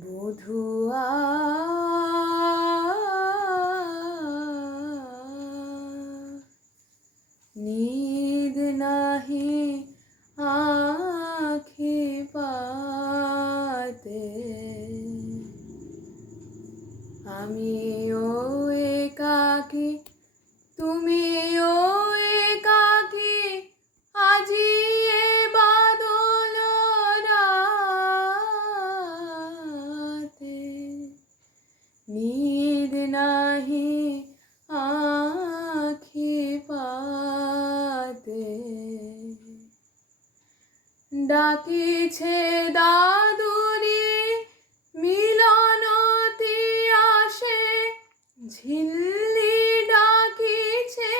বধুয়া নিদ নাহি আখি পাতে আমিও একাকি নাহি আখি পাতে ডাকিছে দাদুরি মিলনতি আসে ঝিল্লি ডাকিছে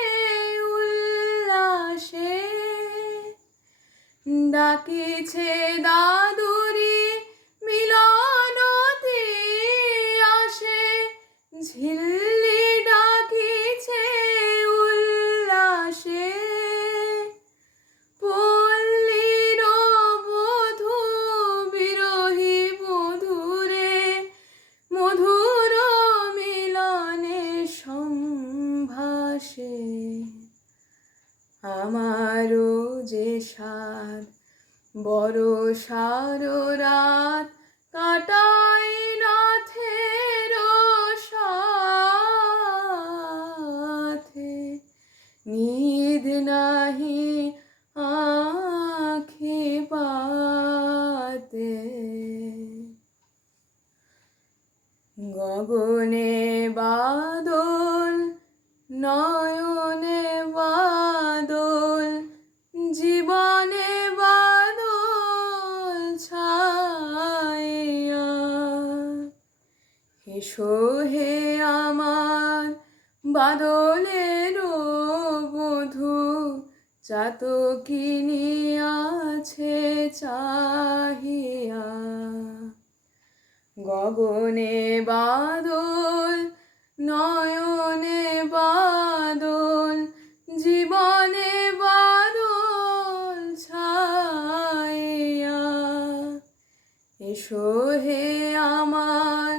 উল্লাসে ডাকিছে দাদুরি মিলনতি আসে ঝিল্লি আমারও যে সার, বড় সার রাত কাটাই নাথের সাথে। নিদ নাহি আখি পাতে। গগনে বাদল নয়নে এসো হে আমার বাদলের বধূ, চাতকিনি আছে চাহিয়া। গগনে বাদল, নয়নে বাদল, জীবনে বাদল ছায়া এসো হে আমার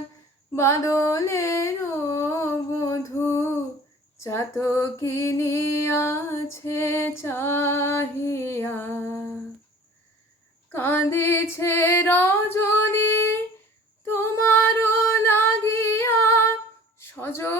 বাদলের বধু চাত আছে চাহিয়া। কাঁদিছে রজনী তোমারও লাগিয়া সজনী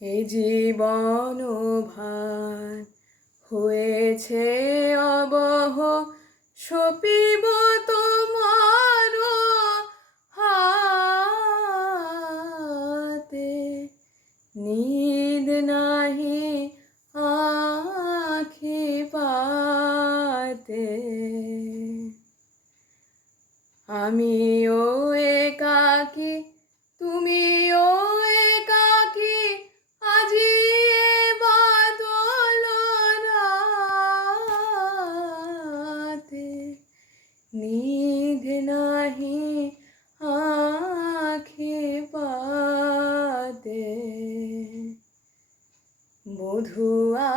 এ জীবন ভার হয়েছে অবহ সপিব তোমার আমিও একাকি তুমিও একাকি আজি এ বাদল রাতে। নিধ নাহি আখি পাতে। বধুয়া